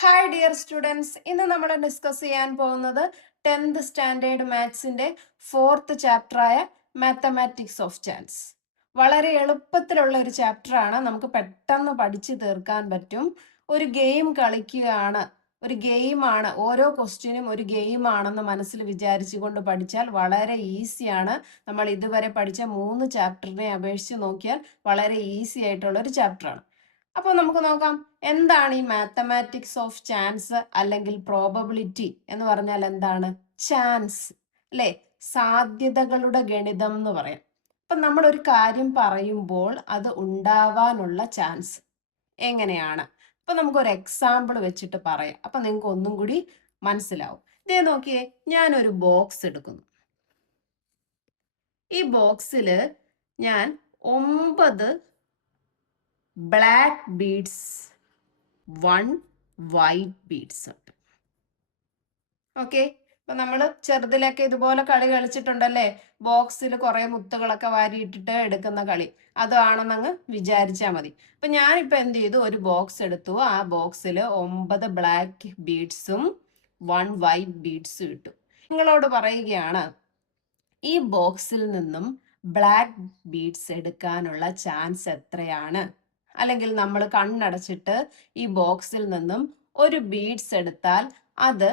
Hi dear students, ഇന്ന് നമ്മൾ discuss ചെയ്യാൻ പോകുന്നത് 10th സ്റ്റാൻഡേർഡ് മാത്സിന്റെ 4th ചാപ്റ്ററായ മാത്തമാറ്റിക്സ് ഓഫ് ചാൻസ്. വളരെ എളുപ്പത്തിലുള്ള ഒരു ചാപ്റ്ററാണ്, നമുക്ക് പെട്ടെന്ന് പഠിച്ചു തീർക്കാൻ പറ്റും. ഒരു ഗെയിം കളിക്കുകയാണ്, ഒരു ഗെയിമാണ്, ഓരോ ക്വസ്റ്റ്യനും ഒരു ഗെയിമാണെന്ന് മനസ്സിൽ വിചാരിച്ചുകൊണ്ട് പഠിച്ചാൽ വളരെ ഈസിയാണ്. നമ്മൾ ഇതുവരെ പഠിച്ച 3 ചാപ്റ്ററിനെ അപേക്ഷിച്ച് നോക്കിയാൽ വളരെ ഈസി ആയിട്ടുള്ള ഒരു ചാപ്റ്ററാണ്. അപ്പോൾ നമുക്ക് നോക്കാം, എന്താണ് ഈ മാത്തമാറ്റിക്സ് ഓഫ് ചാൻസ് അല്ലെങ്കിൽ പ്രോബബിലിറ്റി എന്ന് പറഞ്ഞാൽ എന്താണ്? ചാൻസ് അല്ലെ, സാധ്യതകളുടെ ഗണിതം എന്ന് പറയാം. അപ്പൊ നമ്മൾ ഒരു കാര്യം പറയുമ്പോൾ അത് ഉണ്ടാവാനുള്ള ചാൻസ് എങ്ങനെയാണ്? അപ്പൊ നമുക്കൊരു എക്സാമ്പിൾ വെച്ചിട്ട് പറയാം, അപ്പൊ നിങ്ങൾക്ക് ഒന്നും കൂടി മനസ്സിലാവും. ഇതേ നോക്കിയേ, ഞാനൊരു ബോക്സ് എടുക്കുന്നു. ഈ ബോക്സിൽ ഞാൻ 9 ബ്ലാക്ക് ബീഡ്സ് 1 വൈറ്റ് ബീഡ്സ് ഉണ്ട്. ഓക്കെ, അപ്പൊ നമ്മൾ ചെറുതിലൊക്കെ ഇതുപോലെ കളി കളിച്ചിട്ടുണ്ടല്ലേ, ബോക്സിൽ കുറെ മുത്തുകളൊക്കെ വാരിയിട്ടിട്ട് എടുക്കുന്ന കളി. അതാണെന്നങ്ങ് വിചാരിച്ചാൽ മതി. അപ്പൊ ഞാനിപ്പോ എന്ത് ചെയ്തു, ഒരു ബോക്സ് എടുത്തു. ആ ബോക്സിൽ 9 ബ്ലാക്ക് ബീഡ്സും 1 വൈറ്റ് ബീഡ്സും ഇട്ടു. നിങ്ങളോട് പറയുകയാണ്, ഈ ബോക്സിൽ നിന്നും ബ്ലാക്ക് ബീഡ്സ് എടുക്കാനുള്ള ചാൻസ് എത്രയാണ്? അല്ലെങ്കിൽ നമ്മൾ കണ്ണടച്ചിട്ട് ഈ ബോക്സിൽ നിന്നും ഒരു ബീഡ്സ് എടുത്താൽ അത്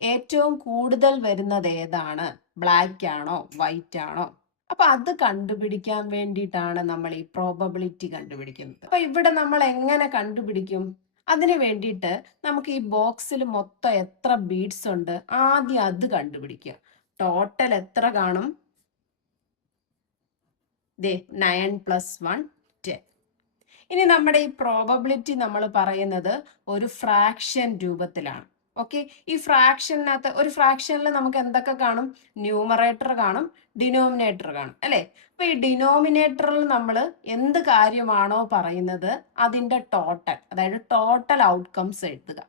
ഏറ്റവും കൂടുതൽ വരുന്നത് ഏതാണ്? ബ്ലാക്ക് ആണോ വൈറ്റ് ആണോ? അപ്പൊ അത് കണ്ടുപിടിക്കാൻ വേണ്ടിയിട്ടാണ് നമ്മൾ ഈ പ്രോബബിലിറ്റി കണ്ടുപിടിക്കുന്നത്. അപ്പൊ ഇവിടെ നമ്മൾ എങ്ങനെ കണ്ടുപിടിക്കും? അതിന് വേണ്ടിയിട്ട് നമുക്ക് ഈ ബോക്സിൽ മൊത്തം എത്ര ബീഡ്സ് ഉണ്ട് ആദ്യം അത് കണ്ടുപിടിക്കുക. ടോട്ടൽ എത്ര കാണും? 9 + 1 10. ഇനി നമ്മുടെ ഈ പ്രോബബിലിറ്റി നമ്മൾ പറയുന്നത് ഒരു ഫ്രാക്ഷൻ രൂപത്തിലാണ്. ഓക്കെ, ഈ ഫ്രാക്ഷനകത്ത്, ഒരു ഫ്രാക്ഷനിൽ നമുക്ക് എന്തൊക്കെ കാണും? ന്യൂമറേറ്റർ കാണും, ഡിനോമിനേറ്റർ കാണും അല്ലെ. അപ്പൊ ഈ ഡിനോമിനേറ്ററിൽ നമ്മൾ എന്ത് കാര്യമാണോ പറയുന്നത് അതിന്റെ ടോട്ടൽ, അതായത് ടോട്ടൽ ഔട്ട്കംസ് എഴുതുക.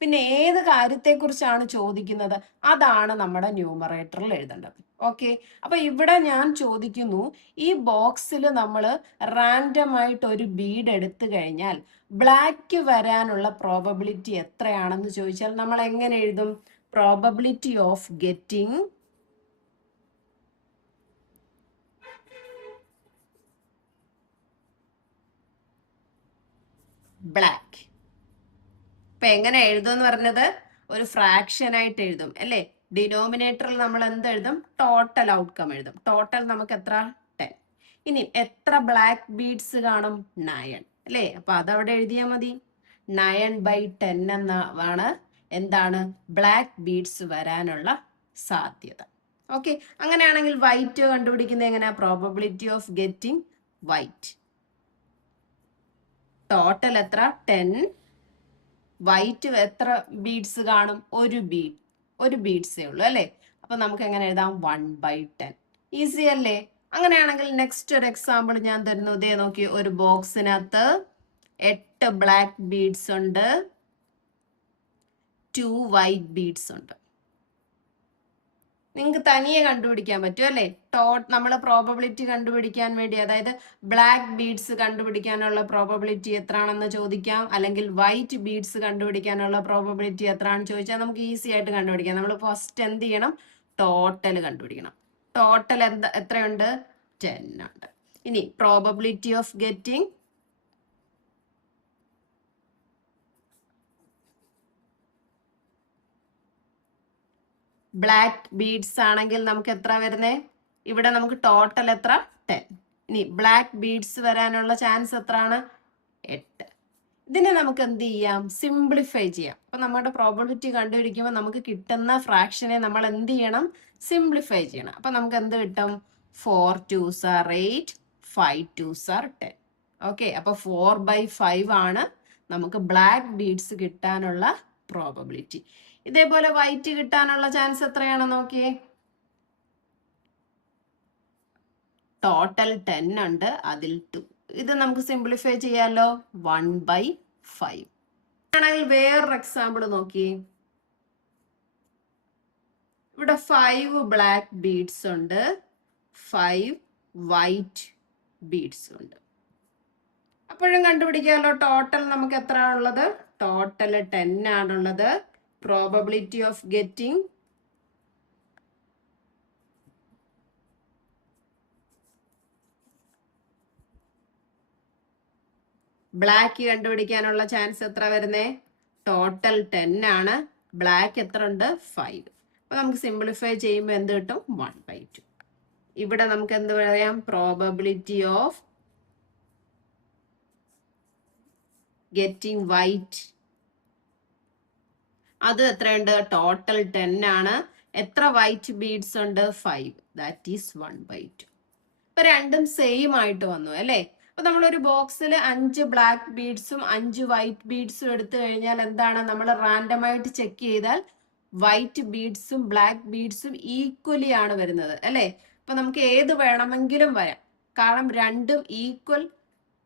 പിന്നെ ഏത് കാര്യത്തെക്കുറിച്ചാണ് ചോദിക്കുന്നത് അതാണ് നമ്മുടെ ന്യൂമറേറ്ററിൽ എഴുതേണ്ടത്. ഓക്കെ, അപ്പൊ ഇവിടെ ഞാൻ ചോദിക്കുന്നു, ഈ ബോക്സിൽ നമ്മൾ റാൻഡം ആയിട്ട് ഒരു ബീഡ് എടുത്തു കഴിഞ്ഞാൽ ബ്ലാക്ക് വരാനുള്ള പ്രോബബിലിറ്റി എത്രയാണെന്ന് ചോദിച്ചാൽ നമ്മൾ എങ്ങനെ എഴുതും? Probability of getting black. ഇപ്പൊ എങ്ങനെ എഴുതും എന്ന് പറഞ്ഞത്, ഒരു ഫ്രാക്ഷൻ ആയിട്ട് എഴുതും അല്ലേ. ഡിനോമിനേറ്ററിൽ നമ്മൾ എന്ത് എഴുതും? ടോട്ടൽ ഔട്ട്കം എഴുതും. ടോട്ടൽ നമുക്ക് എത്ര? 10. ഇനി എത്ര ബ്ലാക്ക് ബീഡ്സ് കാണും? 9 അല്ലേ. അപ്പൊ അതവിടെ എഴുതിയാൽ മതി. 9/10 എന്നാണ് എന്താണ് ബ്ലാക്ക് ബീഡ്സ് വരാനുള്ള സാധ്യത. ഓക്കെ, അങ്ങനെയാണെങ്കിൽ വൈറ്റ് കണ്ടുപിടിക്കുന്നത് എങ്ങനെയാ? Probability of getting white. Total എത്ര? 10. വൈറ്റ് എത്ര ബീഡ്സ് കാണും? ഒരു ബീഡ്സേ ഉള്ളൂ അല്ലേ. അപ്പൊ നമുക്ക് എങ്ങനെ എഴുതാം? 1/10. ഈസി അല്ലേ? അങ്ങനെയാണെങ്കിൽ നെക്സ്റ്റ് ഒരു എക്സാമ്പിൾ ഞാൻ തരുന്നു. ഇതേ നോക്കി, ഒരു ബോക്സിനകത്ത് 8 ബ്ലാക്ക് ബീഡ്സ് ഉണ്ട്, 2 വൈറ്റ് ബീഡ്സ് ഉണ്ട്. നിങ്ങൾക്ക് തനിയെ കണ്ടുപിടിക്കാൻ പറ്റും അല്ലേ. നമ്മൾ പ്രോബബിലിറ്റി കണ്ടുപിടിക്കാൻ വേണ്ടി, അതായത് ബ്ലാക്ക് ബീഡ്സ് കണ്ടുപിടിക്കാനുള്ള പ്രോബബിലിറ്റി എത്രയാണെന്ന് ചോദിക്കാം, അല്ലെങ്കിൽ വൈറ്റ് ബീഡ്സ് കണ്ടുപിടിക്കാനുള്ള പ്രോബബിലിറ്റി എത്രയാണെന്ന് ചോദിച്ചാൽ നമുക്ക് ഈസി ആയിട്ട് കണ്ടുപിടിക്കാം. നമ്മൾ ഫസ്റ്റ് എന്ത് ചെയ്യണം? ടോട്ടൽ കണ്ടുപിടിക്കണം. ടോട്ടൽ എത്രയുണ്ട്? 10 ഉണ്ട്. ഇനി probability of getting black beads ആണെങ്കിൽ നമുക്ക് എത്ര വരുന്നേ? ഇവിടെ നമുക്ക് ടോട്ടൽ എത്ര? 10. ഇനി ബ്ലാക്ക് ബീഡ്സ് വരാനുള്ള ചാൻസ് എത്രയാണ്? 8. ഇതിനെ നമുക്ക് എന്ത് ചെയ്യാം? സിംപ്ലിഫൈ ചെയ്യാം. അപ്പൊ നമ്മുടെ പ്രോബബിലിറ്റി കണ്ടുപിടിക്കുമ്പോൾ നമുക്ക് കിട്ടുന്ന ഫ്രാക്ഷനെ നമ്മൾ എന്ത് ചെയ്യണം? സിംപ്ലിഫൈ ചെയ്യണം. അപ്പൊ നമുക്ക് എന്ത് കിട്ടും? 4 2s are 8, 5 2s are 10. Okay, അപ്പൊ 4/5 ആണ് നമുക്ക് ബ്ലാക്ക് ബീഡ്സ് കിട്ടാനുള്ള പ്രോബബിലിറ്റി. ഇതേപോലെ വൈറ്റ് കിട്ടാനുള്ള ചാൻസ് എത്രയാണ് നോക്കിയേ. ടോട്ടൽ 10 ഉണ്ട്, അതിൽ 2. ഇത് നമുക്ക് സിംപ്ലിഫൈ ചെയ്യാലോ. 1/5 ആണെങ്കിൽ വേറൊരു എക്സാമ്പിൾ നോക്കി. ഇവിടെ 5 ബ്ലാക്ക് ബീഡ്സ് ഉണ്ട്, 5 വൈറ്റ് ബീഡ്സ് ഉണ്ട്. അപ്പോഴും കണ്ടുപിടിക്കാമല്ലോ ടോട്ടൽ നമുക്ക് എത്ര ഉള്ളത്? ടോട്ടൽ 10 ആണുള്ളത്. പ്രോബബിലിറ്റി ഓഫ് ഗെറ്റിംഗ് ബ്ലാക്ക് കണ്ടുപിടിക്കാനുള്ള ചാൻസ് എത്ര വരുന്നേ? ടോട്ടൽ 10 ആണ്. ബ്ലാക്ക് എത്ര ഉണ്ട്? 5. അപ്പൊ നമുക്ക് സിംപ്ലിഫൈ ചെയ്യുമ്പോൾ എന്ത് കിട്ടും? 1/2. ഇവിടെ നമുക്ക് എന്ത് പറയാം? പ്രോബബിലിറ്റി ഓഫ് ഗെറ്റിംഗ് വൈറ്റ് അത് എത്രയുണ്ട്? ടോട്ടൽ 10 ആണ്. എത്ര വൈറ്റ് ബീഡ്സ് ഉണ്ട്? 5. That is 1/2. ഇപ്പൊ രണ്ടും സെയിം ആയിട്ട് വന്നു അല്ലേ? അപ്പൊ നമ്മളൊരു ബോക്സിൽ 5 ബ്ലാക്ക് ബീഡ്സും 5 വൈറ്റ് ബീഡ്സും എടുത്തു കഴിഞ്ഞാൽ എന്താണ്? നമ്മൾ റാൻഡമായിട്ട് ചെക്ക് ചെയ്താൽ വൈറ്റ് ബീഡ്സും ബ്ലാക്ക് ബീഡ്സും ഈക്വലി ആണ് വരുന്നത് അല്ലേ? അപ്പൊ നമുക്ക് ഏത് വേണമെങ്കിലും വരാം, കാരണം രണ്ടും ഈക്വൽ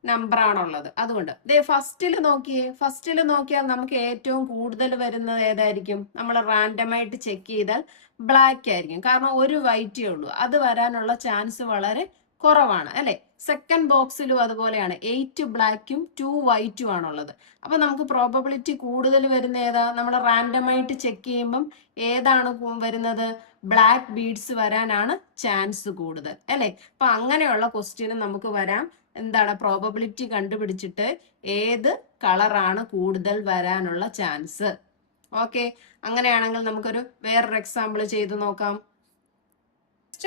നമ്പർ ആണുള്ളത്. അതുകൊണ്ട് ഫസ്റ്റിൽ നോക്കിയാൽ നമുക്ക് ഏറ്റവും കൂടുതൽ വരുന്നത് ഏതായിരിക്കും? നമ്മൾ റാൻഡമായിട്ട് ചെക്ക് ചെയ്താൽ ബ്ലാക്ക് ആയിരിക്കും, കാരണം ഒരു വൈറ്റേ ഉള്ളൂ. അത് വരാനുള്ള ചാൻസ് വളരെ കുറവാണ് അല്ലെ? സെക്കൻഡ് ബോക്സിലും അതുപോലെയാണ്. 8 ബ്ലാക്കും 2 വൈറ്റും ആണുള്ളത്. അപ്പൊ നമുക്ക് പ്രോബബിലിറ്റി കൂടുതൽ വരുന്ന ഏതാ? നമ്മൾ റാൻഡമായിട്ട് ചെക്ക് ചെയ്യുമ്പം ഏതാണ് വരുന്നത്? ബ്ലാക്ക് ബീഡ്സ് വരാനാണ് ചാൻസ് കൂടുതൽ അല്ലെ? അപ്പൊ അങ്ങനെയുള്ള ക്വസ്റ്റ്യന് നമുക്ക് വരാം എന്താണ്? പ്രോബബിലിറ്റി കണ്ടുപിടിച്ചിട്ട് ഏത് കളറാണ് കൂടുതൽ വരാനുള്ള ചാൻസ്. ഓക്കെ, അങ്ങനെയാണെങ്കിൽ നമുക്കൊരു വേറൊരു എക്സാമ്പിൾ ചെയ്ത് നോക്കാം.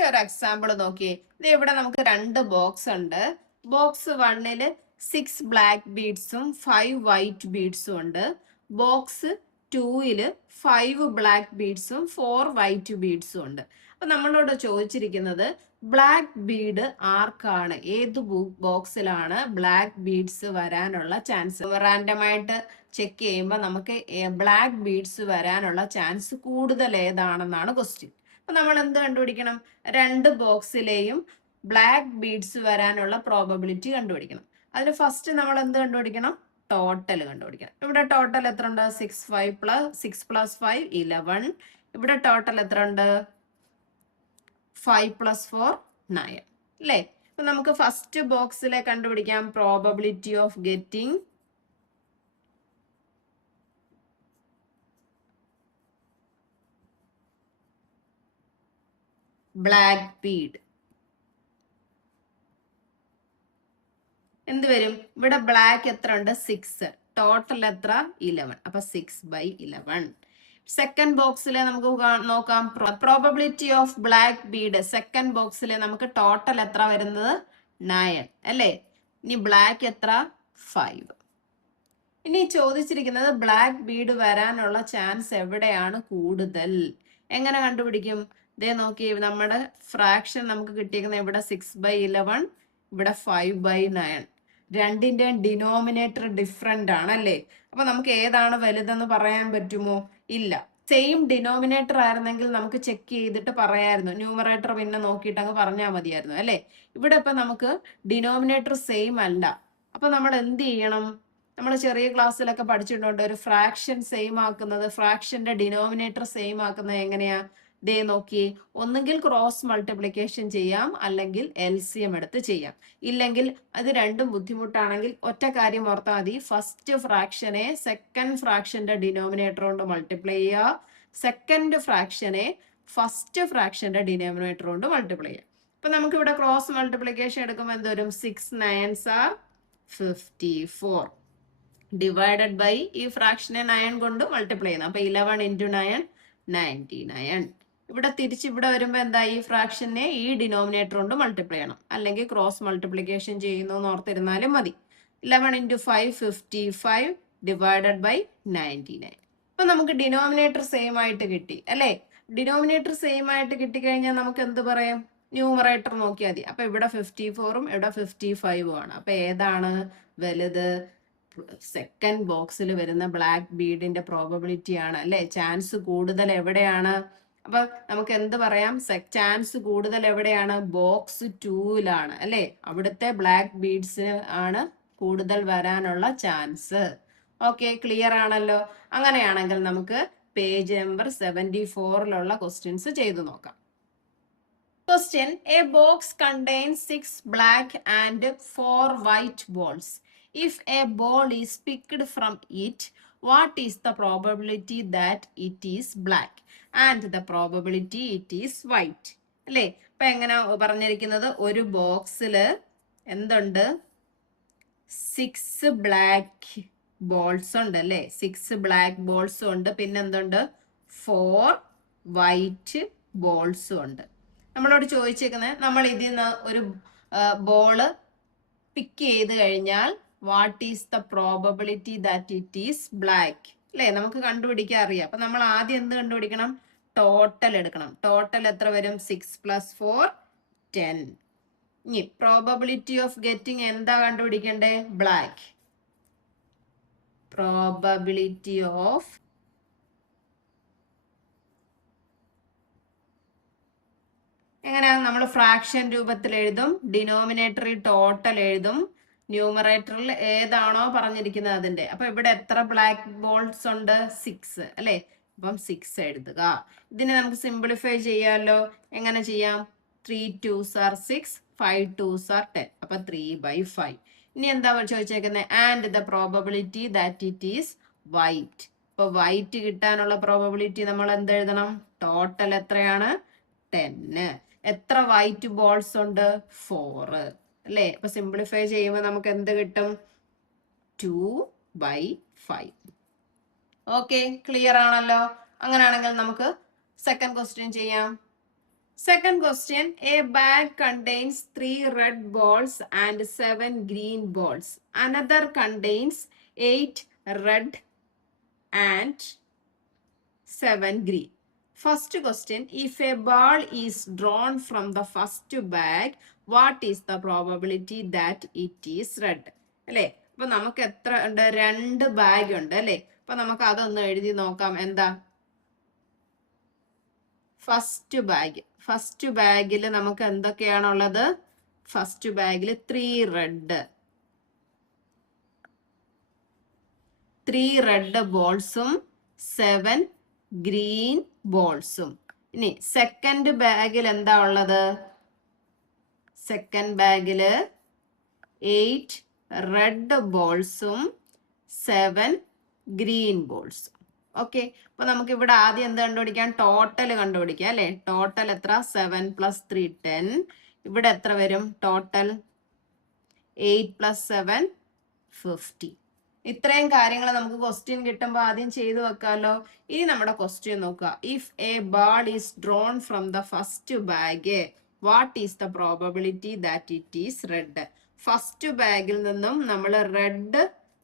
ഒരു എക്സാമ്പിൾ നോക്കിയേ. ഇത് ഇവിടെ നമുക്ക് 2 ബോക്സ് ഉണ്ട്. ബോക്സ് 1 6 ബ്ലാക്ക് ബീഡ്സും 5 വൈറ്റ് ബീഡ്സും ഉണ്ട്. ബോക്സ് 2 5 ബ്ലാക്ക് ബീഡ്സും 4 വൈറ്റ് ബീഡ്സും ഉണ്ട്. അപ്പൊ നമ്മളോട് ചോദിച്ചിരിക്കുന്നത് ബ്ലാക്ക് ബീഡ് ആർക്കാണ്, ഏത് ബോക്സിലാണ് ബ്ലാക്ക് ബീഡ്സ് വരാനുള്ള ചാൻസ്? റാൻഡമായിട്ട് ചെക്ക് ചെയ്യുമ്പോൾ നമുക്ക് ബ്ലാക്ക് ബീഡ്സ് വരാനുള്ള ചാൻസ് കൂടുതൽ ഏതാണെന്നാണ് ക്വസ്റ്റ്യൻ. അപ്പൊ നമ്മൾ എന്ത് കണ്ടുപിടിക്കണം? 2 ബോക്സിലെയും ബ്ലാക്ക് ബീഡ്സ് വരാനുള്ള പ്രോബബിലിറ്റി കണ്ടുപിടിക്കണം. അതിന് ഫസ്റ്റ് നമ്മൾ എന്ത് കണ്ടുപിടിക്കണം? ടോട്ടൽ കണ്ടുപിടിക്കണം. ഇവിടെ ടോട്ടൽ എത്ര ഉണ്ട്? 6 + 5 11. ഇവിടെ ടോട്ടൽ എത്ര ഉണ്ട്? 5 + 4 9 അല്ലേ? അപ്പൊ നമുക്ക് ഫസ്റ്റ് ബോക്സിലെ കണ്ടുപിടിക്കാം probability of getting black Bede. എന്ത് വരും? ഇവിടെ ബ്ലാക്ക് എത്ര ഉണ്ട്? 6. ടോട്ടൽ എത്ര? 11. അപ്പൊ 6/11. സെക്കൻഡ് ബോക്സിലെ നമുക്ക് നോക്കാം probability of black Bede. Second ബോക്സിലെ നമുക്ക് ടോട്ടൽ എത്ര വരുന്നത്? 9 അല്ലേ? ഇനി ബ്ലാക്ക് എത്ര? 5. ഇനി ചോദിച്ചിരിക്കുന്നത് ബ്ലാക്ക് ബീഡ് വരാനുള്ള ചാൻസ് എവിടെയാണ് കൂടുതൽ? എങ്ങനെ കണ്ടുപിടിക്കും? ഇതേ നോക്കി, നമ്മുടെ ഫ്രാക്ഷൻ നമുക്ക് കിട്ടിയിരിക്കുന്നത് ഇവിടെ 6/11, ഇവിടെ 5/9. രണ്ടിന്റെയും ഡിനോമിനേറ്റർ ഡിഫറെന്റ് ആണ് അല്ലേ? അപ്പൊ നമുക്ക് ഏതാണ് വലുതെന്ന് പറയാൻ പറ്റുമോ? ഇല്ല. സെയിം ഡിനോമിനേറ്റർ ആയിരുന്നെങ്കിൽ നമുക്ക് ചെക്ക് ചെയ്തിട്ട് പറയായിരുന്നു, ന്യൂമറേറ്റർ പിന്നെ നോക്കിയിട്ട് അങ്ങ് പറഞ്ഞാൽ മതിയായിരുന്നു അല്ലേ? ഇവിടെ ഇപ്പൊ നമുക്ക് ഡിനോമിനേറ്റർ സെയിം അല്ല. അപ്പൊ നമ്മൾ എന്ത് ചെയ്യണം? നമ്മൾ ചെറിയ ക്ലാസ്സിലൊക്കെ പഠിച്ചിട്ടുണ്ട്, ഒരു ഫ്രാക്ഷൻ സെയിം ആക്കുന്നത്, ഫ്രാക്ഷന്റെ ഡിനോമിനേറ്റർ സെയിം ആക്കുന്നത് എങ്ങനെയാ? ദേ നോക്കി, ഒന്നുകിൽ ക്രോസ് മൾട്ടിപ്ലിക്കേഷൻ ചെയ്യാം, അല്ലെങ്കിൽ LCM എടുത്ത് ചെയ്യാം. ഇല്ലെങ്കിൽ അത് രണ്ടും ബുദ്ധിമുട്ടാണെങ്കിൽ ഒറ്റ കാര്യം ഓർത്താൽ മതി, ഫസ്റ്റ് ഫ്രാക്ഷനെ സെക്കൻഡ് ഫ്രാക്ഷന്റെ ഡിനോമിനേറ്റർ കൊണ്ട് മൾട്ടിപ്ലൈ ചെയ്യുക, സെക്കൻഡ് ഫ്രാക്ഷനെ ഫസ്റ്റ് ഫ്രാക്ഷന്റെ ഡിനോമിനേറ്റർ കൊണ്ട് മൾട്ടിപ്ലൈ ചെയ്യുക. അപ്പൊ നമുക്ക് ഇവിടെ ക്രോസ് മൾട്ടിപ്ലിക്കേഷൻ എടുക്കുമ്പോൾ എന്തോരും? 6 9s are 54 ഡിവൈഡഡ് ബൈ ഈ ഫ്രാക്ഷനെ 9 കൊണ്ട് മൾട്ടിപ്ലൈ ചെയ്യുന്നത്. അപ്പൊ 11 × 9 99. ഇവിടെ തിരിച്ച് ഇവിടെ വരുമ്പോൾ എന്താ? ഈ ഫ്രാക്ഷനെ ഈ ഡിനോമിനേറ്റർ കൊണ്ട് മൾട്ടിപ്ലൈ ചെയ്യണം, അല്ലെങ്കിൽ ക്രോസ് മൾട്ടിപ്ലിക്കേഷൻ ചെയ്യുന്നു എന്ന് ഓർത്തിരുന്നാലും മതി. 11 × 5 55 ഡിവൈഡഡ് ബൈ 99. അപ്പൊ നമുക്ക് ഡിനോമിനേറ്റർ സെയിം ആയിട്ട് കിട്ടി അല്ലേ? ഡിനോമിനേറ്റർ സെയിം ആയിട്ട് കിട്ടിക്കഴിഞ്ഞാൽ നമുക്ക് എന്ത് പറയാം? ന്യൂമറേറ്റർ നോക്കിയാൽ മതി. അപ്പൊ ഇവിടെ 54ഉം ഇവിടെ 55ഉം ആണ്. അപ്പൊ ഏതാണ് വലുത്? സെക്കൻഡ് ബോക്സിൽ വരുന്ന ബ്ലാക്ക് ബീഡിന്റെ പ്രോബബിലിറ്റി ആണ് അല്ലെ? ചാൻസ് കൂടുതൽ എവിടെയാണ്? അപ്പൊ നമുക്ക് എന്ത് പറയാം? ചാൻസ് കൂടുതൽ എവിടെയാണ്? ബോക്സ് 2ലാണ് അല്ലെ? അവിടുത്തെ ബ്ലാക്ക് ബീഡ്സ് ആണ് കൂടുതൽ വരാനുള്ള ചാൻസ്. ഓക്കെ, ക്ലിയർ ആണല്ലോ? അങ്ങനെയാണെങ്കിൽ നമുക്ക് പേജ് നമ്പർ 74ലുള്ള ക്വസ്റ്റ്യൻസ് ചെയ്തു നോക്കാം. Question: A box contains 6 black and 4 white balls. If a ball is picked from it, what is the probability that it is black and the probability it is white. അല്ലേ? അപ്പൊ എങ്ങനെ പറഞ്ഞിരിക്കുന്നത്, ഒരു ബോക്സില് എന്തുണ്ട്, 6 black balls ഉണ്ട് അല്ലേ, 6 black ബോൾസും ഉണ്ട്, പിന്നെ എന്തുണ്ട്, 4 വൈറ്റ് ബോൾസും ഉണ്ട്. നമ്മളോട് ചോദിച്ചേക്കുന്നത്, നമ്മൾ ഇതിൽ നിന്ന് ഒരു ബോള് പിക്ക് ചെയ്ത് കഴിഞ്ഞാൽ what is the probability that it is black, അല്ലേ? നമുക്ക് കണ്ടുപിടിക്കാൻ അറിയാം. അപ്പൊ നമ്മൾ ആദ്യം എന്ത് കണ്ടുപിടിക്കണം, ടോട്ടൽ എടുക്കണം. ടോട്ടൽ എത്ര വരും, 6 + 4 10. ഇനി പ്രോബബിലിറ്റി ഓഫ് ഗെറ്റിംഗ് എന്താ കണ്ടുപിടിക്കണ്ടേ, ബ്ലാക്ക്. പ്രോബബിലിറ്റി ഓഫ് എങ്ങനെയാണ്, നമ്മൾ ഫ്രാക്ഷൻ രൂപത്തിൽ എഴുതും, ഡിനോമിനേറ്ററിൽ ടോട്ടൽ എഴുതും, ന്യൂമറേറ്ററിൽ ഏതാണോ പറഞ്ഞിരിക്കുന്നത് അതിന്റെ. അപ്പൊ ഇവിടെ എത്ര ബ്ലാക്ക് ബോൾസ് ഉണ്ട്, 6 അല്ലെ. അപ്പം 6 എഴുതുക. ഇതിനെ നമുക്ക് സിംപ്ലിഫൈ ചെയ്യാമല്ലോ. എങ്ങനെ ചെയ്യാം, 3 2s are 6, 5 2s are 10. അപ്പൊ 3/5. ഇനി എന്താ ചോദിച്ചേക്കുന്നത്, and the probability that it is white. അപ്പൊ വൈറ്റ് കിട്ടാനുള്ള പ്രോബബിലിറ്റി നമ്മൾ എന്ത് എഴുതണം, ടോട്ടൽ എത്രയാണ്, 10. എത്ര വൈറ്റ് ബോൾസ് ഉണ്ട്, 4 അല്ലേ. അപ്പൊ സിംപ്ലിഫൈ ചെയ്യുമ്പോൾ നമുക്ക് എന്ത് കിട്ടും, 2/5. ഓക്കെ, ക്ലിയർ ആണല്ലോ. അങ്ങനെയാണെങ്കിൽ നമുക്ക് സെക്കൻഡ് ക്വസ്റ്റ്യൻ ചെയ്യാം. Second question, A bag contains 3 red balls and 7 green balls. Another contains 8 red and 7 green. First question, if a ball is drawn from the first bag, what is the probability that it is red? അല്ലേ? അപ്പൊ നമുക്ക് എത്ര ഉണ്ട്, 2 bag ഉണ്ട് അല്ലേ. അപ്പൊ നമുക്ക് അതൊന്ന് എഴുതി നോക്കാം. എന്താ, ഫസ്റ്റ് ബാഗിൽ നമുക്ക് എന്തൊക്കെയാണുള്ളത്, ഫസ്റ്റ് ബാഗിൽ 3 റെഡ് ബോൾസും 7 ഗ്രീൻ ബോൾസും. ഇനി സെക്കൻഡ് ബാഗിൽ എന്താ ഉള്ളത്, സെക്കൻഡ് ബാഗില് 8 റെഡ് ബോൾസും 7 ഗ്രീൻ ബോൾസും. ഓക്കെ, അപ്പൊ നമുക്ക് ഇവിടെ ആദ്യം എന്ത് കണ്ടുപിടിക്കാം, ടോട്ടൽ കണ്ടുപിടിക്കാം അല്ലെ. ടോട്ടൽ എത്ര, 7 + 3 10. ഇവിടെ എത്ര വരും ടോട്ടൽ, 8 + 7 50. ഇത്രയും കാര്യങ്ങൾ നമുക്ക് ക്വസ്റ്റ്യൻ കിട്ടുമ്പോൾ ആദ്യം ചെയ്തു വെക്കാമല്ലോ. ഇനി നമ്മുടെ ക്വസ്റ്റ്യൻ നോക്കുക. If a ball is drawn from the first bag, what is the probability that it is red. First ബാഗിൽ നിന്നും നമ്മൾ റെഡ്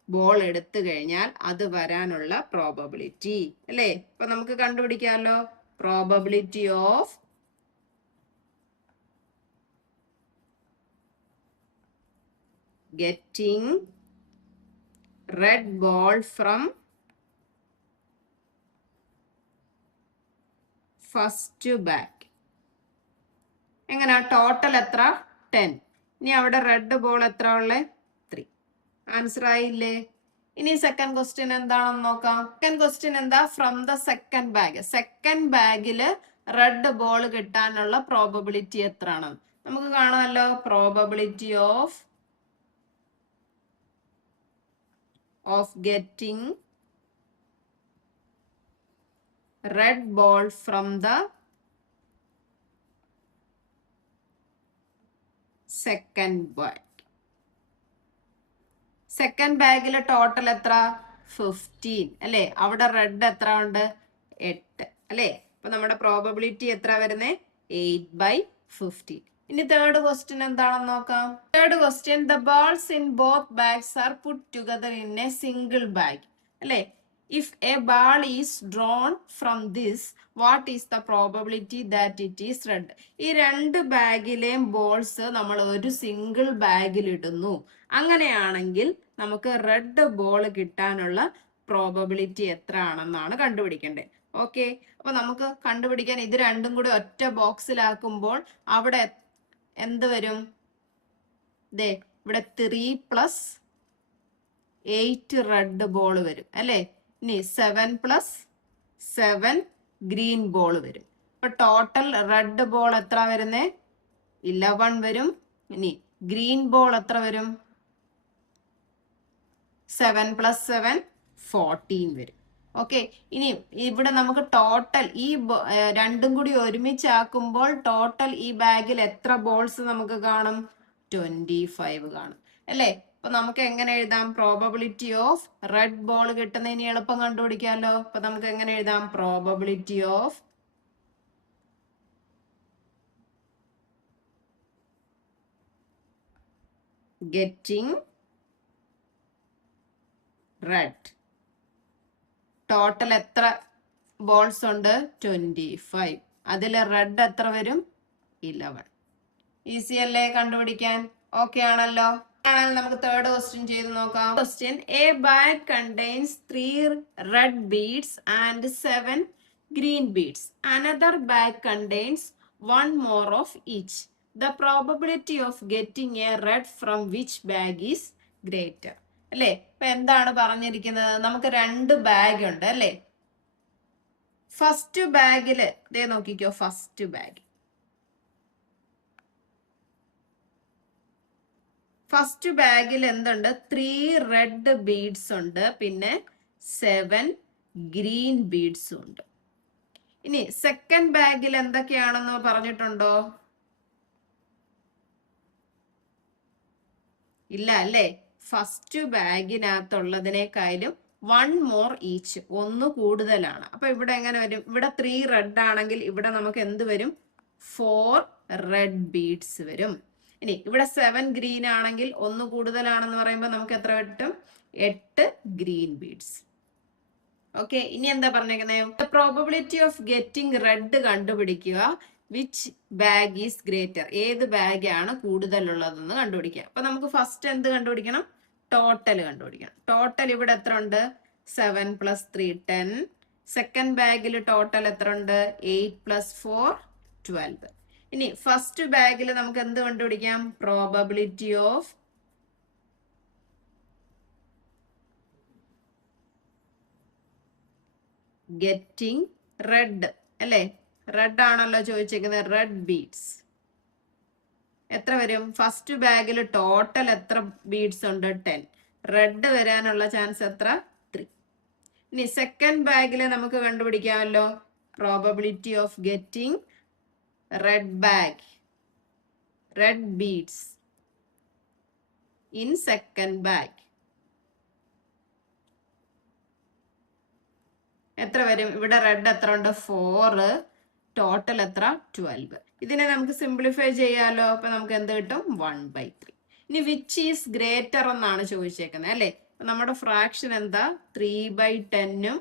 ബോൾ എടുത്തു കഴിഞ്ഞാൽ അത് വരാനുള്ള പ്രോബബിലിറ്റി അല്ലേ. അപ്പൊ നമുക്ക് കണ്ടുപിടിക്കാമല്ലോ. Probability of getting red ball from first bag. എങ്ങനെ, ടോട്ടൽ എത്ര, 10. ഇനി അവിടെ റെഡ് ബോൾ എത്ര ഉള്ളേ, 3. ആൻസർ ആയില്ലേ. ഇനി സെക്കൻഡ് ക്വസ്റ്റ്യൻ എന്താണെന്ന് നോക്കാം. സെക്കൻഡ് ക്വസ്റ്റ്യൻ എന്താ, from the second bag. Second ബാഗില് റെഡ് ബോൾ കിട്ടാനുള്ള പ്രോബബിലിറ്റി എത്രയാണ് നമുക്ക് കാണാമല്ലോ. Probability of getting red ball from the second bag. Second ബാഗിലെ ടോട്ടൽ എത്ര, 15 അല്ലേ. അവിടെ റെഡ് എത്ര ഉണ്ട്, 8 അല്ലേ. അപ്പൊ നമ്മുടെ പ്രോബബിലിറ്റി എത്ര വരുന്നേ, 8/15. ഇനി തേർഡ് ക്വസ്റ്റ്യൻ എന്താണെന്ന് നോക്കാം. Third question, the balls in both bags are put together in a single bag അല്ലേ. If a ball is drawn from this, what is the probability that it is red. ഈ 2 ബാഗിലെയും balls നമ്മൾ ഒരു single ബാഗിൽ ഇടുന്നു. അങ്ങനെയാണെങ്കിൽ നമുക്ക് red ball കിട്ടാനുള്ള probability എത്ര ആണെന്നാണ് കണ്ടുപിടിക്കേണ്ടത്. ഓക്കെ, അപ്പൊ നമുക്ക് കണ്ടുപിടിക്കാൻ ഇത് രണ്ടും കൂടി ഒറ്റ ബോക്സിലാക്കുമ്പോൾ അവിടെ എന്ത് വരും, ദേ ഇവിടെ 3 + 8 റെഡ് ബോൾ വരും അല്ലേ. ഇനി 7 + 7 ഗ്രീൻ ബോൾ വരും. അപ്പൊ ടോട്ടൽ റെഡ് ബോൾ എത്ര വരുന്നേ, 11 വരും. ഇനി ഗ്രീൻ ബോൾ എത്ര വരും, 7 + 7 14 വരും. ഓക്കെ, ഇനി ഇവിടെ നമുക്ക് ടോട്ടൽ ഈ രണ്ടും കൂടി ഒരുമിച്ചാക്കുമ്പോൾ ടോട്ടൽ ഈ ബാഗിൽ എത്ര ബോൾസ് നമുക്ക് കാണും? 25 കാണും അല്ലേ? അപ്പൊ നമുക്ക് എങ്ങനെ എഴുതാം? പ്രോബബിലിറ്റി ഓഫ് റെഡ് ബോൾ കിട്ടുന്നതിന് എളുപ്പം കണ്ടുപിടിക്കാമല്ലോ. അപ്പൊ നമുക്ക് എങ്ങനെ എഴുതാം? Probability of getting red. Total എത്ര ബോൾസ് ഉണ്ട്? 25. അതിൽ റെഡ് എത്ര വരും? 11. ഈസി അല്ലേ കണ്ടുപിടിക്കാൻ? ഓക്കെ ആണല്ലോ. ആണെങ്കിൽ നമുക്ക് തേർഡ് ക്വസ്റ്റ്യൻ ചെയ്ത് നോക്കാം. Question: A bag contains 3 red beads and 7 green beads. Another bag contains 1 more of each. The probability of getting a red from which bag is greater? അല്ലേ? ഇപ്പൊ എന്താണ് പറഞ്ഞിരിക്കുന്നത്? നമുക്ക് 2 ബാഗ് ഉണ്ട് അല്ലേ? ഫസ്റ്റ് ബാഗില് ദേ നോക്കിക്കോ, ഫസ്റ്റ് ബാഗ്. ഫസ്റ്റ് ബാഗിൽ എന്തുണ്ട്? 3 റെഡ് ബീഡ്സ് ഉണ്ട്, പിന്നെ 7 ഗ്രീൻ ബീഡ്സും ഉണ്ട്. ഇനി സെക്കൻഡ് ബാഗിൽ എന്തൊക്കെയാണെന്ന് പറഞ്ഞിട്ടുണ്ടോ? ഇല്ല അല്ലേ? ഫസ്റ്റ് ബാഗിനകത്തുള്ളതിനേക്കാളും 1 more ഈച്ച്, ഒന്ന് കൂടുതലാണ്. അപ്പൊ ഇവിടെ എങ്ങനെ വരും? ഇവിടെ 3 റെഡ് ആണെങ്കിൽ ഇവിടെ നമുക്ക് എന്ത് വരും? 4 റെഡ് ബീഡ്സ് വരും. ഇനി ഇവിടെ 7 ഗ്രീൻ ആണെങ്കിൽ ഒന്ന് കൂടുതലാണെന്ന് പറയുമ്പോൾ നമുക്ക് എത്ര കിട്ടും? 8 ഗ്രീൻ ബീഡ്സ്. ഓക്കെ, ഇനി എന്താ പറഞ്ഞേക്കുന്നത്? പ്രോബബിലിറ്റി ഓഫ് ഗെറ്റിംഗ് റെഡ് കണ്ടുപിടിക്കുക. Which bag is greater? ഏത് ബാഗ് ആണ് കൂടുതലുള്ളതെന്ന് കണ്ടുപിടിക്കുക. അപ്പൊ നമുക്ക് ഫസ്റ്റ് എന്ത് കണ്ടുപിടിക്കണം? ടോട്ടൽ കണ്ടുപിടിക്കണം. ടോട്ടൽ ഇവിടെ എത്ര ഉണ്ട്? 7 + 3 10. സെക്കൻഡ് ബാഗിൽ ടോട്ടൽ എത്ര ഉണ്ട്? 8 + 4 12. ഇനി ഫസ്റ്റ് ബാഗിൽ നമുക്ക് എന്ത് കണ്ടുപിടിക്കാം? പ്രോബബിലിറ്റി ഓഫ് ഗെറ്റിംഗ് റെഡ് അല്ലേ? റെഡ് ആണല്ലോ ചോദിച്ചിരിക്കുന്നത്. റെഡ് ബീഡ്സ് എത്ര വരും? ഫസ്റ്റ് ബാഗിൽ ടോട്ടൽ എത്ര ബീഡ്സ് ഉണ്ട്? 10. റെഡ് വരാനുള്ള ചാൻസ് എത്ര? 3. ഇനി സെക്കൻഡ് ബാഗിൽ നമുക്ക് കണ്ടുപിടിക്കാമല്ലോ probability of getting red bag, red beads in second bag. എത്ര വരും? ഇവിടെ റെഡ് എത്ര ഉണ്ട്? 4. ടോട്ടൽ എത്ര? 12. ഇതിനെ നമുക്ക് സിംപ്ലിഫൈ ചെയ്യാലോ. അപ്പൊ നമുക്ക് എന്ത് കിട്ടും? 1/3. ഇനി വിച്ച് ഈസ് ഗ്രേറ്റർ എന്നാണ് ചോദിച്ചേക്കുന്നത് അല്ലേ? നമ്മുടെ ഫ്രാക്ഷൻ എന്താ? 3/10ഉം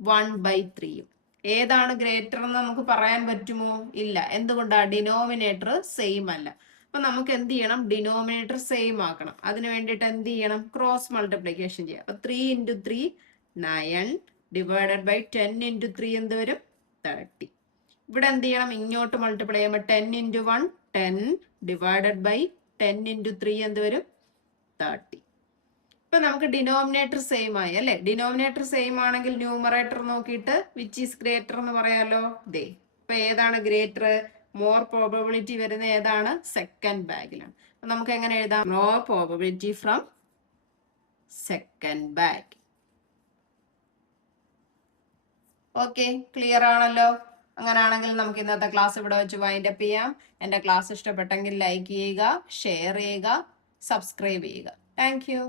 1/3ഉം. ഏതാണ് ഗ്രേറ്റർ എന്ന് നമുക്ക് പറയാൻ പറ്റുമോ? ഇല്ല. എന്തുകൊണ്ടാ? ഡിനോമിനേറ്റർ സെയിം അല്ല. അപ്പൊ നമുക്ക് എന്ത് ചെയ്യണം? ഡിനോമിനേറ്റർ സെയിം ആക്കണം. അതിന് വേണ്ടിയിട്ട് എന്ത് ചെയ്യണം? ക്രോസ് മൾട്ടിപ്ലിക്കേഷൻ ചെയ്യാം. അപ്പൊ 3 × 3 9 ഡിവൈഡഡ് ബൈ 10 × 3 എന്ത് വരും? 30. ഇവിടെ എന്ത് ചെയ്യണം? ഇങ്ങോട്ട് മൾട്ടിപ്ലൈ ചെയ്യുമ്പോൾ 10 × 1 10 ഡിവൈഡഡ് ബൈ 10 × 3 എന്ത് വരും? 30. ഇപ്പൊ നമുക്ക് ഡിനോമിനേറ്റർ സെയിം ആയി അല്ലെ? ഡിനോമിനേറ്റർ സെയിം ആണെങ്കിൽ ന്യൂമറേറ്റർ നോക്കിയിട്ട് വിച്ച് ഈസ് ഗ്രേറ്റർ എന്ന് പറയാലോ. ദേ ഇപ്പൊ ഏതാണ് ഗ്രേറ്റർ? മോർ പ്രോബബിലിറ്റി വരുന്ന ഏതാണ്? സെക്കൻഡ് ബാഗിലാണ്. അപ്പൊ നമുക്ക് എങ്ങനെ എഴുതാം? More probability from second bag. Okay, clear ആണല്ലോ. അങ്ങനെയാണെങ്കിൽ നമുക്ക് ഇന്നത്തെ ക്ലാസ് ഇവിടെ വെച്ച് വൈൻഡ് അപ്പ് ചെയ്യാം. എൻ്റെ ക്ലാസ് ഇഷ്ടപ്പെട്ടെങ്കിൽ ലൈക്ക് ചെയ്യുക, ഷെയർ ചെയ്യുക, സബ്സ്ക്രൈബ് ചെയ്യുക. Thank you.